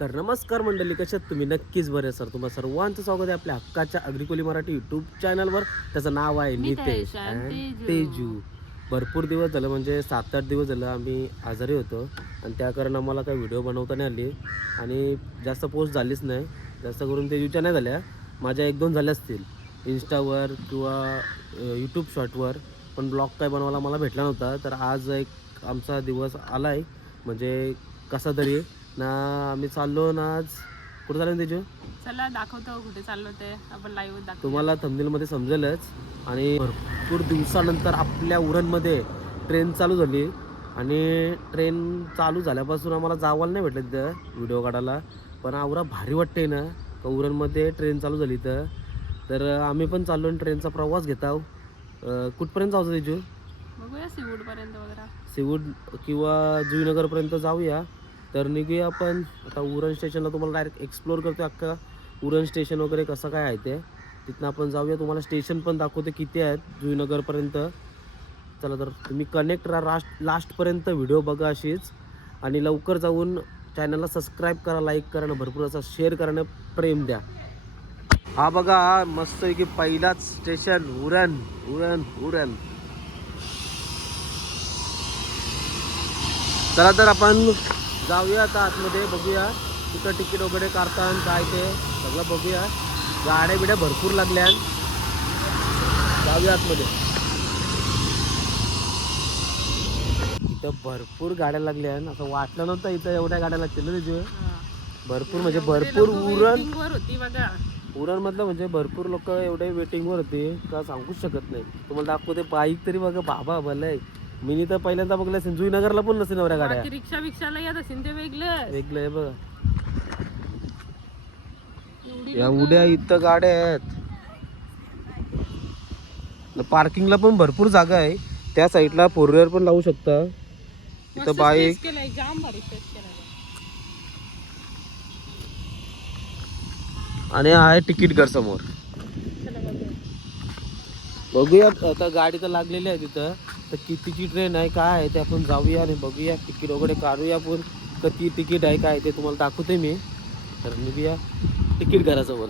तर नमस्कार मंडळी कशात तुम्ही? नक्कीच बरे सर. तुम्हाला सर्वांचं स्वागत आहे आपल्या हक्काच्या अग्रिकोली मराठी यूट्यूब चॅनलवर त्याचं नाव आहे नितेश तेजू. तेजू. भरपूर दिवस झालं म्हणजे सात आठ दिवस झालं आम्ही आजारी होतो. आणि त्या कारण आम्हाला काही व्हिडिओ बनवता नाही आली. आणि जास्त पोस्ट झालीच नाही. जास्त करून तेजूच्या नाही झाल्या. माझ्या एक दोन झाल्या असतील. इन्स्टावर किंवा यूट्यूब शॉर्टवर पण ब्लॉग काय बनवायला मला भेटला नव्हता. तर आज एक आमचा दिवस आला आहे म्हणजे कसा तरी ना आम्ही चाललो ना आज. कुठं चाललो तेजू? चला दाखवतो कुठे चाललो ते. आपण लाईव्ह दाखवतो. तुम्हाला थंबनेलमध्ये समजेलच. आणि भरपूर दिवसानंतर आपल्या उरणमध्ये ट्रेन चालू झाली. आणि ट्रेन चालू झाल्यापासून आम्हाला जावायला नाही भेटलं तिथं व्हिडिओ काढायला. पण आवरा भारी वाटते ना उरणमध्ये ट्रेन चालू झाली तर तर आम्ही पण चाललो आणि ट्रेनचा प्रवास घेत आहोत. कुठपर्यंत जायचं तेजू? बघूया सीवूड पर्यंत वगैरे. सिवूड किंवा जुईनगरपर्यंत जाऊया. तर निघूया आपण. आता उरण स्टेशनला तुम्हाला डायरेक्ट एक्सप्लोर करतो अख्खा. उरण स्टेशन वगैरे कसं काय आहे ते. तिथनं आपण जाऊया. तुम्हाला स्टेशन पण दाखवते किती आहेत. जुईनगरपर्यंत. चला तर तुम्ही कनेक्ट राहा. लास्ट लास्टपर्यंत व्हिडिओ बघा अशीच. आणि लवकर जाऊन चॅनलला सबस्क्राईब करा लाईक करा आणि भरपूर असा शेअर करा प्रेम द्या. हा बघा मस्त आहे की पहिलाच स्टेशन उरण उरण उरण. चला तर आपण जाऊया आता आतमध्ये बघूया. तिथं तिकीट वगैरे काढताना काय ते सगळं बघूया. गाड्या बिड्या भरपूर लागल्या. जाऊया आतमध्ये. इथं भरपूर गाड्या लागल्या. असं वाटलं नव्हतं इथं एवढ्या गाड्या लागतील ना तुझे भरपूर म्हणजे भरपूर उरण. होती बघा. उरण मधलं म्हणजे भरपूर लोक एवढे वेटिंगवर होते का सांगूच शकत नाही. तुम्हाला दाखवते बाईक तरी बघा बाबा भलंय मी तर पहिल्यांदा बघलं असेल जुईनगरला पण नसेल एवढ्या गाड्या. बाकी रिक्षा बिक्षाला येत असेल ते वेगळं वेगळं आहे बघा. एवढी या उड्या इथं गाड्या आहेत. पार्किंगला पण भरपूर जागा आहे. त्या साईडला फोर व्हीलर पण लावू शकता. मस्त इथं बाईक. space केलंय जाम भारी space केलंय. आणि हा आहे तिकीट घर समोर. चला बघूया. बघूया आता गाडी तर लागलेली आहे तिथं. तर कितीची ट्रेन आहे काय आहे ते आपण जाऊया आणि बघूया. तिकीट वगैरे काढूया आपण. किती तिकीट आहे काय ते तुम्हाला दाखवते मी. तर निघूया तिकीट घराजवळ.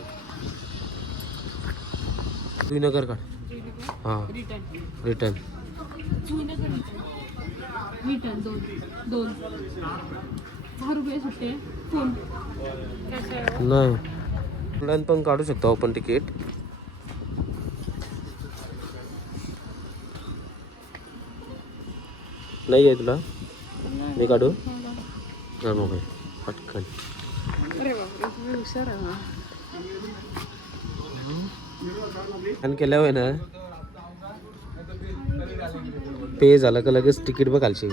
श्रीनगर का हां. रिटर्न. जुईनगर return. Return दोन. दोन. दहा रुपये सुट्टे. फोन. कसं आहे? नाही. ऑनलाईन पण काढू शकतो आपण तिकीट. नाही आहे तुला? मी काढू? हा मोबाईल पटकन. हा. आणि केल्यावर ना पे झालं का लगेच तिकीट बघ खालची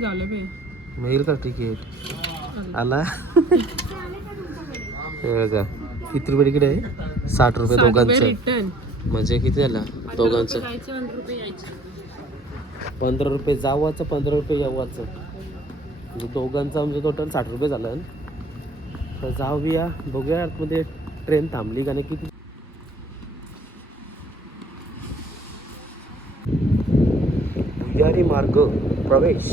झालं बे मग येईल का तिकीट? आला? हे बघा किती रुपये तिकीट आहे? साठ रुपये दोघांचं. म्हणजे किती झालं दोघांचं? पंधरा रुपये यायचे. पंधरा रुपये जावाचं पंधरा रुपये यावाचं. म्हणजे दोघांचं आमचं टोटल साठ रुपये झालं. तर जाऊया बघूया आतमध्ये ट्रेन थांबली का नाही किती भुयारी मार्ग प्रवेश.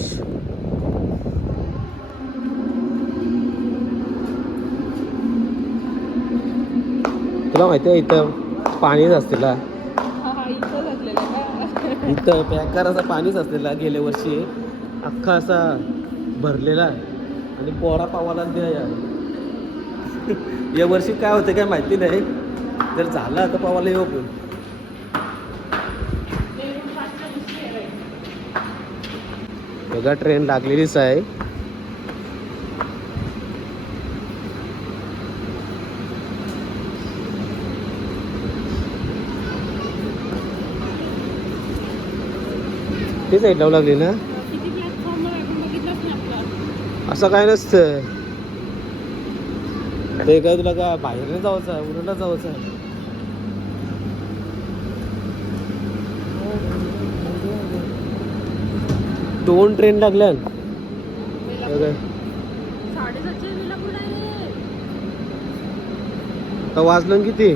तुला माहिती आहे इथं पाणीच असतील? हा इथं बेकार असा पाणीच असलेला गेल्या वर्षी. अख्खा असा भरलेला. आणि पोरा पावाला द्या या. या वर्षी काय होतं काय माहिती नाही. जर झालं तर पावाला येऊ पण बघा ट्रेन लागलेलीच आहे. ते साईड लावू लागली ना? असं काय नसतं. ते काय तुला का बाहेर जायचं आहे उरला जायचं आहे दोन ट्रेन लागल्या वाजलं किती?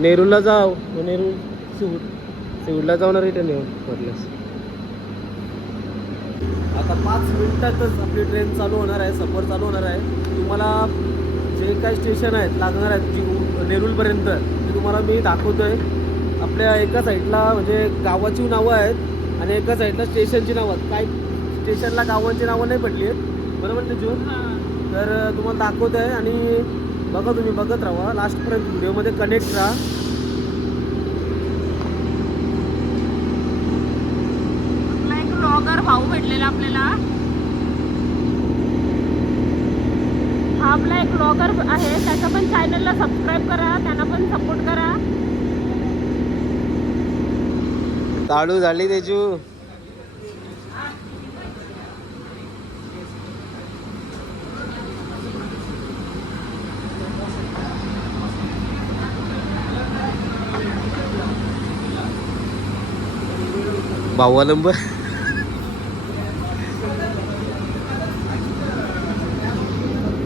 नेरूरला जाव. मग नेरूर सिवूड सिवूडला जाऊ ना रिटर्न येऊ म्हटल्यास आता पाच मिनिटातच आपली ट्रेन चालू होणार आहे सफर चालू होणार आहे. तुम्हाला जे काही स्टेशन आहेत लागणार आहेत जी नेरूलपर्यंत ते तुम्हाला मी दाखवतोय. आपल्या एका साईडला म्हणजे गावाची नावं आहेत आणि एका साईडला स्टेशनची नावं आहेत. काही स्टेशनला गावांची नावं नाही पडली आहेत. बरोबर ना जून? हा. तर तुम्हाला दाखवत आहे आणि बघा तुम्ही बघत राहा. लास्टपर्यंत व्हिडिओमध्ये कनेक्ट राहा आपला एक ब्लॉगर भाऊ भेटलेला आपल्याला. हा आपला एक ब्लॉगर आहे त्याचा पण चॅनलला सबस्क्राईब करा त्यांना पण सपोर्ट करा. चालू झाली त्याची भावा नंबर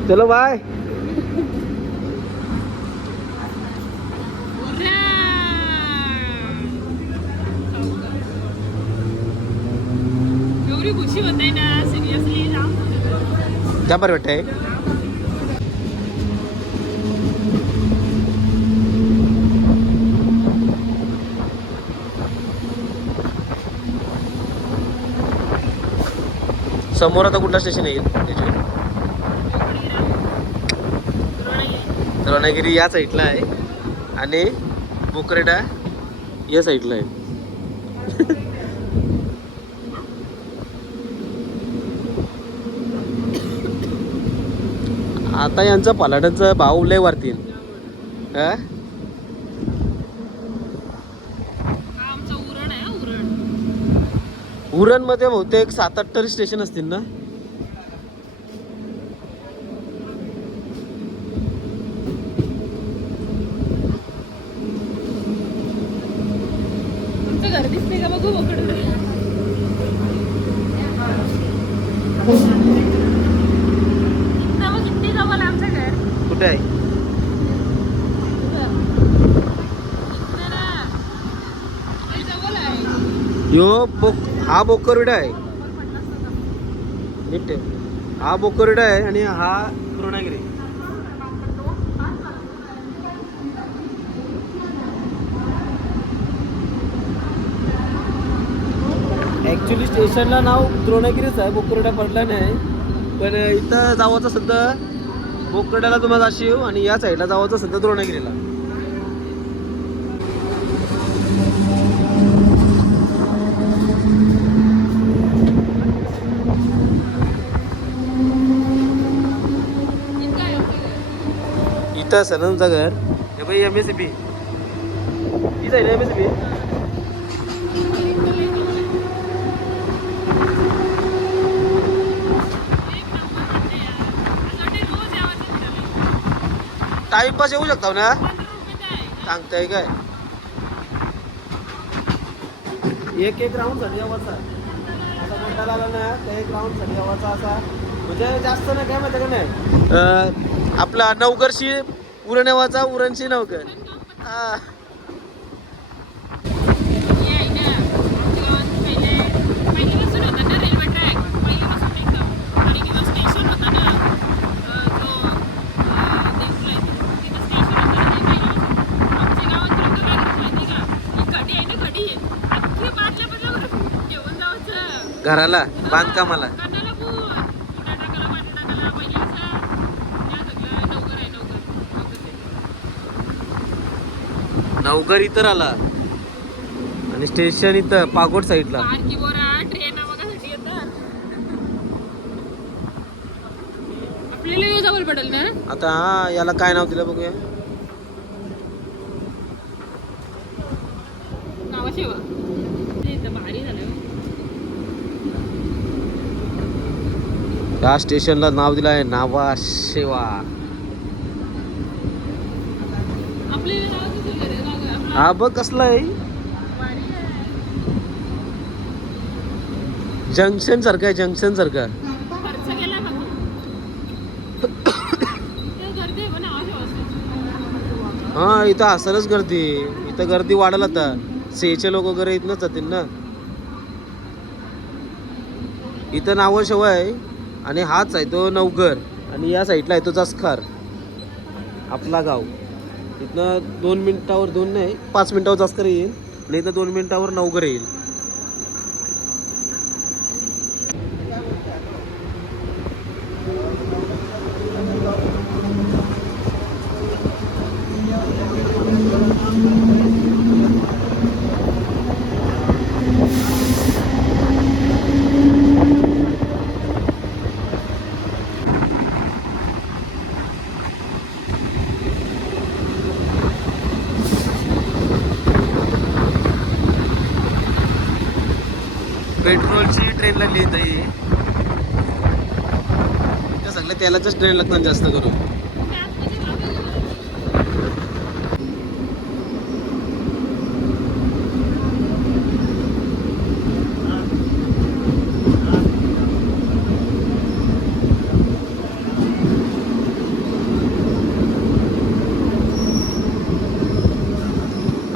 चलो बाय एवढी खुशी होते ना सिरियसली जाम क्या बरं वाटतंय समोर आता कुठला स्टेशन येईल त्याचे रत्नागिरी या साईडला आहे. आणि बोकरेडा या साईडला आहे. आता यांचं पलाटाचं भाव लय वाढतील. उरण उरणमध्ये बहुतेक सात आठ तरी स्टेशन असतील ना आमचं घर दिसते का बघू बकड किती जवळ आहे आमचं घर कुठे आहे इथं ना. लय जवळ आहे यो बोक हा बोकरडा आहे. नीट हा बोकरडा आहे आणि हा पूर्णागिरी ॲक्च्युली स्टेशनला नाव द्रोणागिरीच आहे बोकरडा पडला नाही. पण इथं जावाचं सध्या बोकरड्याला तुम्हाला जाशीव आणि या साईडला जावाचं सध्या द्रोणागिरीला. घर. इथं घर? हे बाई एम एस बी इथं आहे ना एम एस बी टाइमपास येऊ शकता ना? सांगताय काय? एक एक राऊंडसाठी यावाचा असा मोठा आला ना तर एक राऊंडसाठी यावाचा असा. म्हणजे जास्त नाही काय माहिती का नाही? आपला आपला उरण वाचा उरणशी नौकर हा. घराला बांधकामाला नवकर इतर आला. आणि स्टेशन इथं पागोड साईडला आता. हा याला काय नाव दिलं बघूया. हो. या स्टेशनला नाव दिलं आहे नावा शेवा. आपलं हा बघ कसला आहे. जंक्शन सारखं आहे जंक्शन सारखं. हा इथं असलच गर्दी. इथं गर्दी वाढल आता. सेचे लोक वगैरे इथनंच जातील ना. इथं नावं शेव आहे आणि हाच आहे तो नवघर. आणि या साईडला आहे तो जसखार आपला गाव. इथनं दोन मिनिटावर दोन नाही पाच मिनिटावर जसकर येईल. आणि इथं दोन मिनिटावर नवघर येईल. ट्रेनला ट्रेन लागली त्या सगळ्या तेलाच्याच ट्रेन लागतात जास्त करून.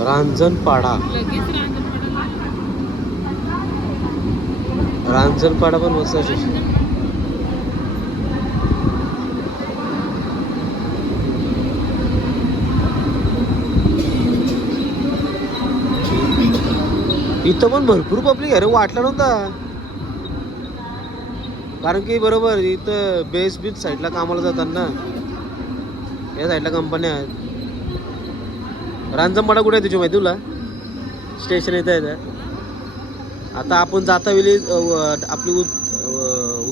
रांजणपाडा. लगेच रांजणपाडा. रांजणपाडा पण मस्त आहे. इथं पण भरपूर पब्लिक अरे वाटला नव्हता. कारण की बरोबर इथं बेस बीच साईडला कामाला जातात ना. या साईडला कंपन्या आहेत. रांजमपाडा कुठे आहे तुझी माहिती तुला? स्टेशन येतं आहे आता आपण जाता वेळी आपली उज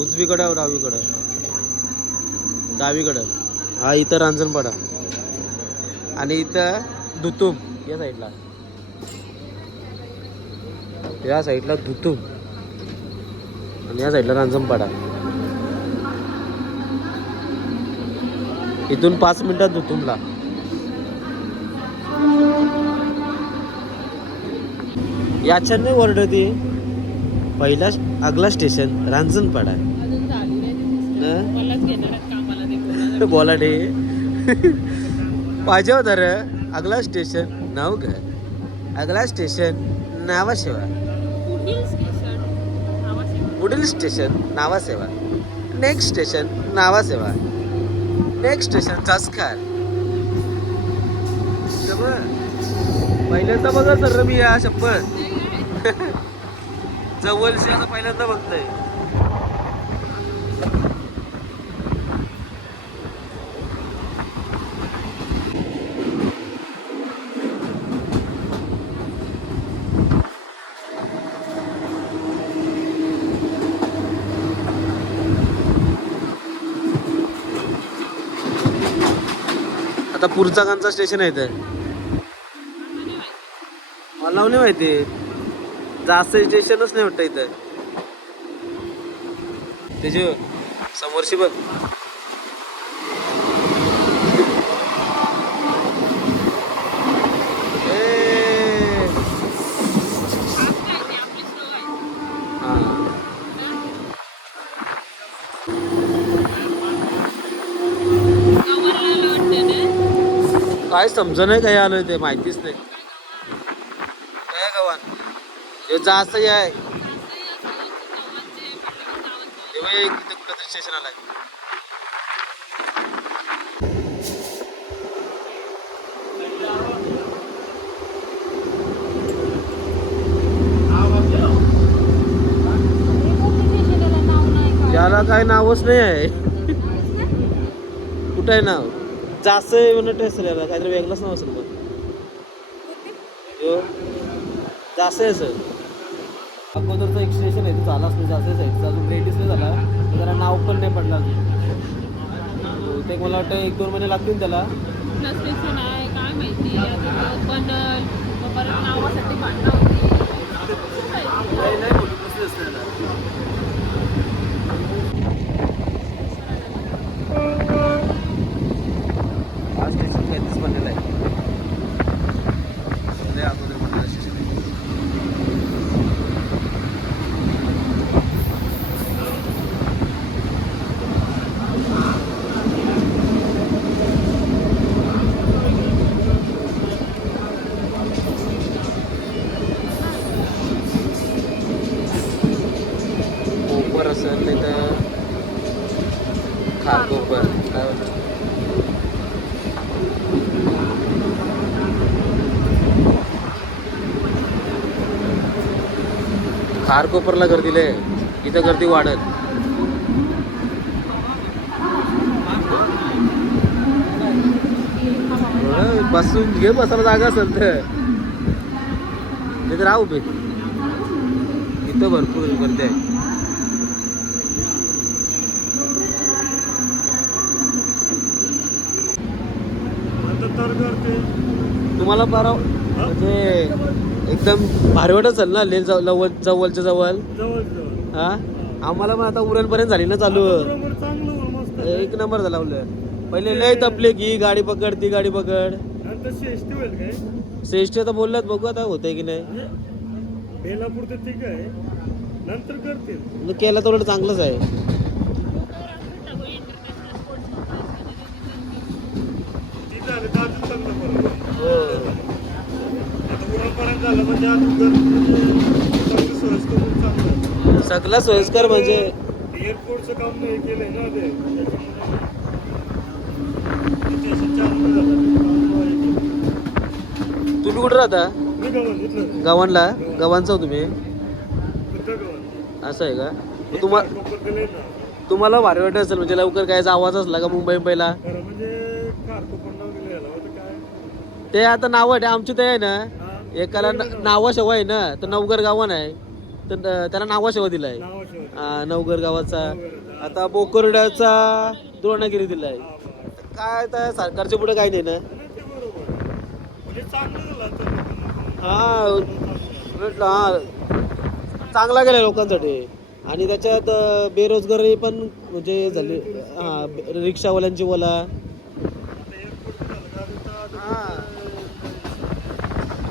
उजवीकडं डावीकडं. डावीकडं. हा इथं रांजणपाडा. आणि इथं धुतुम या साईडला. या साईडला धुतुम. आणि या साईडला रांजणपाडा. इथून पाच मिनिटात धुतुमला. याच्या नाही ओरडती पहिला अगला स्टेशन रांजणपाडा. बोला डे पाहिजे होता रे. अगला स्टेशन नाव घ अगला स्टेशन नावासेवा. पुढील स्टेशन नावाशेवा. पुढील station Nhava Sheva. Next station Nhava Sheva. Next station चासकार. पहिल्यांदा बघा सर मी या शपथ काय? जवळशी आता पहिल्यांदा बघतोय. आता पुढचा कांचा स्टेशन आहे तर मला नाही माहिती. जास्त स्टेशनच नाही वाटतं इथं त्याची समोरची बघ काय. हा. समज नाही काय आलं ते माहितीच नाही हे जास्त हे आहे. हे स्टेशन आलाय. याला काय नावच नाही आहे. कुठं आहे नाव? जास्त म्हणत असेल याला. काहीतरी वेगळंच नाव असेल मग. यो. जास्त आहे सर. अगोदरचं एक स्टेशन आहे तो झालाच नाही जास्त आहे. अजून रेडीच नाही झाला. जरा नाव पण नाही पडणार. ते मला वाटतं एक दोन महिने लागतील त्याला. कुठलं स्टेशन आहे काय माहिती. अजून परत नाव खारकोपरला गर्दी लय इथं गर्दी वाढत. बसून घे बसायला जागा असेल तर. नाही तर राहू बे. इथं भरपूर गर्दी आहे. तुम्हाला बरं म्हणजे एकदम भारी वाटत असेल ना लेन जवळ जवळच्या जवळ. हा? आम्हाला पण आता उरणपर्यंत झाली ना चालू. एक नंबर झाला आपलं. पहिले लय तपले की गाडी पकड ती गाडी पकड. श्रेष्ठ तर बोलल्यात बघू आता होतंय की नाही. म्हणजे बेलापूर ते ठीक आहे. नंतर करतील. केलं तर उलट चांगलंच आहे तिथं आले तर अजून चांगलं बरोबर आता उरणपर्यंत झालं म्हणजे अजून गर्दी म्हणजे चांगलं सोयीस्कर होऊन चांगलं सगळं सोयीस्कर म्हणजे एअरपोर्टचं काम नाही केलंय ना ते. तुम्ही कुठं राहता? गव्हाणला? गव्हाणचा हो तुम्ही? असं आहे का? मग तुम्हा कोकण दिलंय ना. तुम्हाला भारी वाटत असेल म्हणजे लवकर काय आवाज असला का मुंबई पहिला खरं म्हणजे ते आता नाव आहे आमची ते आहे ना. एकाला नावा शेवा आहे ना तर नवगर गावान आहे. तर त्याला नावा शेवा दिलाय. नवगर गावाचा. आता बोकरड्याचा द्रोणागिरी दिलाय. काय तर सरकारच्या पुढे काही नाही ना. म्हणजे. हा हा चांगला गेला लोकांसाठी. आणि त्याच्यात बेरोजगारी पण म्हणजे झाली. हा रिक्षावाल्यांची बोला आता एअरपोर्ट झालं का आता आता हा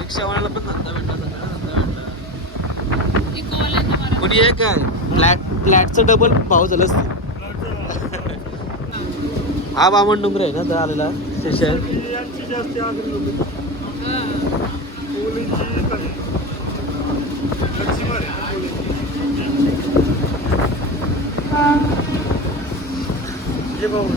रिक्षावाल्याला पण धंदा भेटला सगळा धंदा भेटला. ती कॉल आहे तुम्हाला. पण हे काय फ्लॅट फ्लॅटचं डबल भाव झालं असते. हा बामण डोंगर आहे ना तर आलेला स्टेशन? म्हणजे यांची जास्त आग्रह होती कोहलीची कमी. लक्ष्मण आहे कोहलीची. हे भाऊ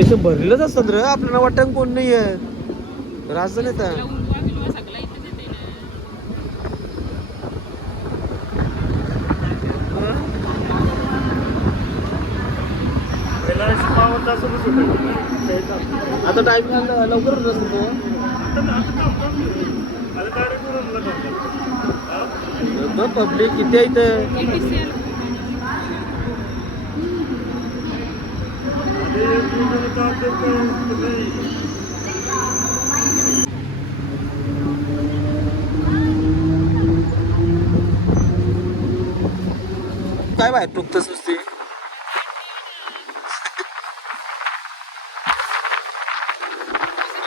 स्टेशन भरलेलंच असतं रे. आपल्याला वाटतं कोण नाही आहे राजधान येतं तुला आता टाइम लवकर नसतो पब्लिक किती आहे इथं? काय बाहेर टुकतच नुसती?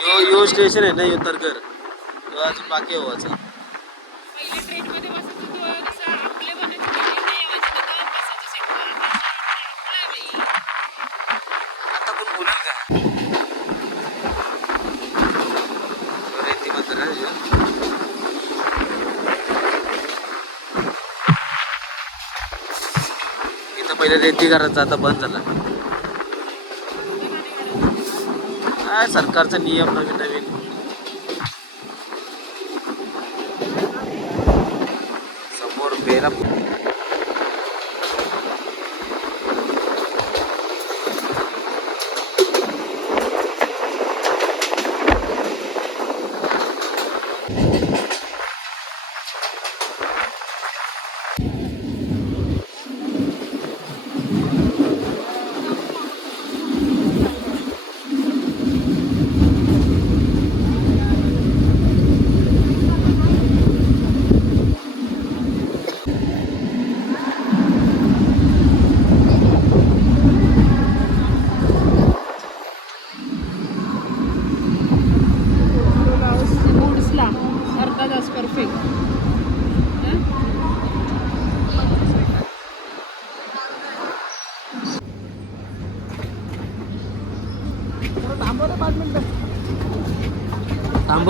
यो यो स्टेशन आहे ना यो तरकर अजून बाकी आहे हो, वाचा पहिले ट्रेनमध्ये बसत होतो कसं आपल्या बनायचं feeling नाही यायचं. तर तेव्हा बसायचं seat वर. आता आपलं आहे बाई. आता कोण बोलेल का बरं, ती म्हणते ना ह्यो. इथं पहिले रेती करायचं आता बंद झाला. काय सरकारचा नियम नवीन नवीन? समोर बेरा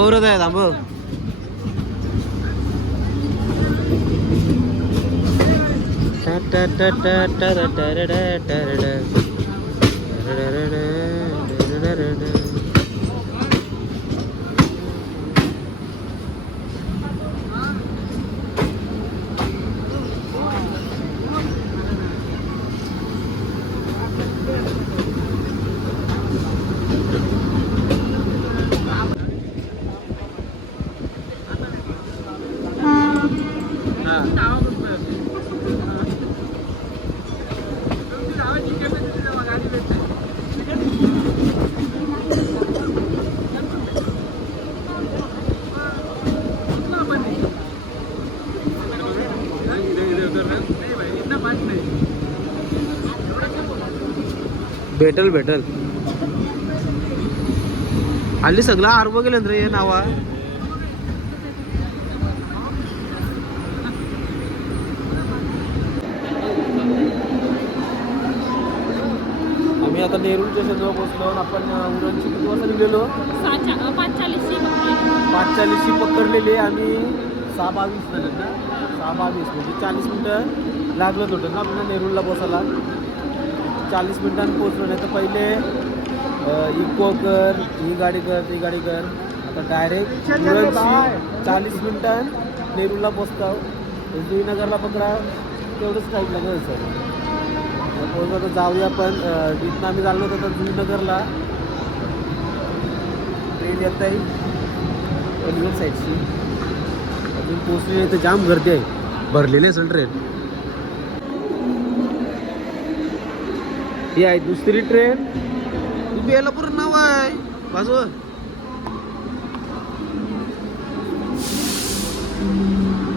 தம்பு வருது தம்பு da da da da da da da da da भेटल भेटल. हल्ली सगळं आरव गेलं रे हे नावा. आम्ही आता नेहरू स्टेशनजवळ पोहोचलो आपण उरणची किती वाजता निघलेलो? पाच चाळीसची पकडलेली आणि सहा बावीस झाले ना? सहा बावीस म्हणजे चाळीस मिनटं लागलं होतं ना आपल्याला नेरूळला पोचायला चाळीस मिनिटांनी पोचलो नाही तर पहिले इको कर ही गाडी कर ती गाडी कर. आता डायरेक्ट चाळीस मिनिटां नेरूला पोचताव जुईनगरला पकडा तेवढंच टाईम लागेल सर. पोहोचलो तर जाऊया पण जिथं आम्ही चाललो होतो तर जुईनगरला ट्रेन येत आहे पनवेल साईडची अजून पोचली नाही तर जाम गर्दी आहे. भरलेली असेल ट्रेन? ही आहे दुसरी ट्रेन. तू बेलापूर नाव आहे. बाजू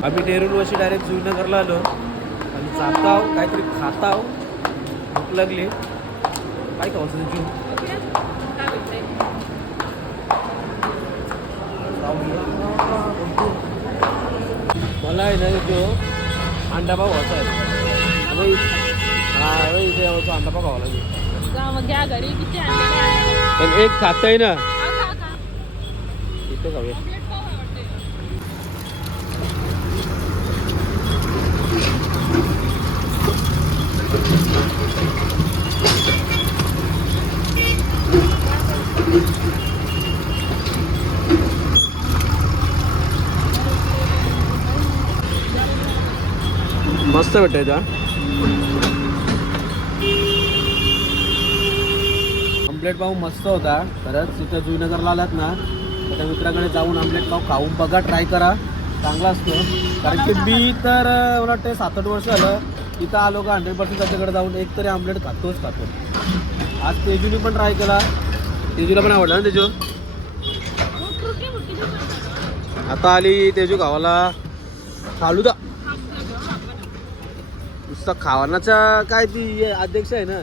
आम्ही नेरूळवशी डायरेक्ट जुईनगरला आलो. आणि जाताव काहीतरी खाताव. भूक लागली. काय का वाजता जू? मला आहे ना तो अंडा पाव व्हायचा आहे हा इथे पाव खावा लागेल मग घ्या घरी किती आहे पण एक खात आहे ना हा, खा, खा. इथे खाऊया ऑमलेट पाव मस्त भेटायचा आमलेट पाव मस्त होता. खरंच तिथं जुईनगरला आलात ना तर त्या मित्राकडे जाऊन आमलेट पाव खाऊन बघा ट्राय करा. चांगला असतो. कारण की मी तर मला वाटतं सात आठ वर्ष झालं इथं आलो का हंड्रेड पर्सेंट त्याच्याकडे जाऊन एक तरी आमलेट खातोच खातो. आज तेजूने पण ट्राय केला. तेजूला पण आवडला ना तेजू? आता आली तेजू गावाला. फालुदा. नुसता खावानाचा काय ती अध्यक्ष आहे ना.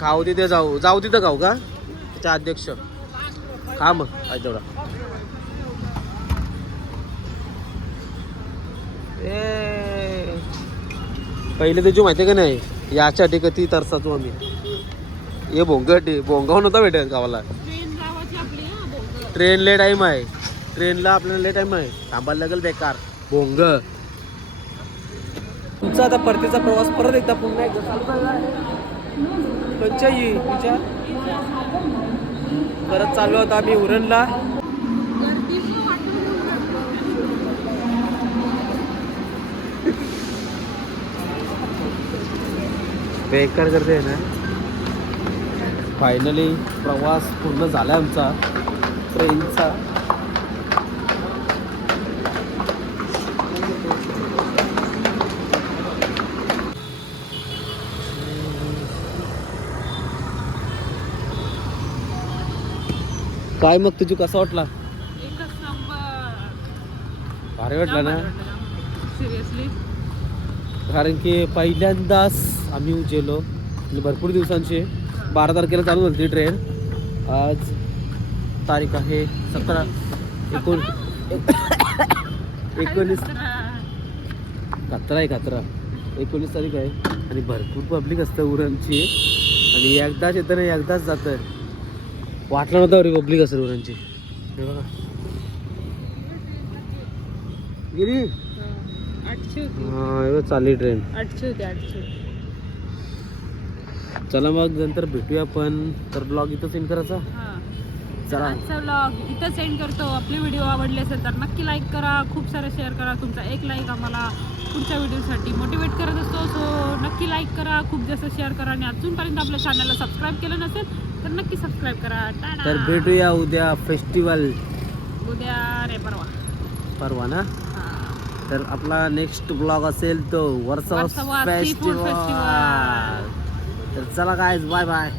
खाऊ तिथे जाऊ जाऊ तिथं खाऊ का? त्याच्या अध्यक्ष. खा मग तेवढा. ए. पहिले त्याची माहिती का नाही? याच्यासाठी कधी तरसाचो आम्ही. हे भोंगट भोंगाव नव्हता भेटेल गावाला. ट्रेन लेट टाईम आहे. ट्रेनला आपल्याला लेट टाईम आहे. थांबायला लागेल बेकार. भोंग तुमचा आता परतीचा प्रवास परत एकदा पुन्हा एकदा चालू झाला. पंचाई विचार परत चालू होता आम्ही उरणला. बेकार करते ना. फायनली प्रवास पूर्ण झाला आमचा. ट्रेनचा काय मग तुझी कसा वाटला? एकच नंबर भारी वाटला ना? सिरियसली कारण की पहिल्यांदाच आम्ही उजेलो. म्हणजे भरपूर दिवसांची. बारा तारखेला चालू झाली ट्रेन आज तारीख आहे सतरा. एकोण एकोणीस कात्रा आहे कात्रा एकोणीस तारीख आहे. आणि भरपूर पब्लिक असतं उरणची. आणि एकदाच येतं ना एकदाच जातं. वाटलं नव्हतं अरे पब्लिक असेल हे बघा. आठशे हा, चालली ट्रेन आठशे होती आठशे चला मग नंतर भेटूया आपण. तर ब्लॉग इथं सेंड करायचा? हां चला. आजचा व्लॉग इथं सेंड करतो. आपले व्हिडिओ आवडले असेल तर नक्की लाईक करा. खूप सारे शेअर करा. तुमचा एक लाईक आम्हाला पुढच्या व्हिडिओसाठी मोटिवेट करत असतो. सो नक्की लाईक करा खूप जास्त शेअर करा आणि अजूनपर्यंत आपल्या चॅनलला सबस्क्राईब केलं नसेल तर नक्की सबस्क्राईब करा. टाटा. तर भेटूया उद्या फेस्टिवल उद्या रे परवा. परवा ना? हां. तर आपला नेक्स्ट ब्लॉग असेल तो वर्षा वर्सोवा seafood फेस्टिवल. तर चला काय बाय बाय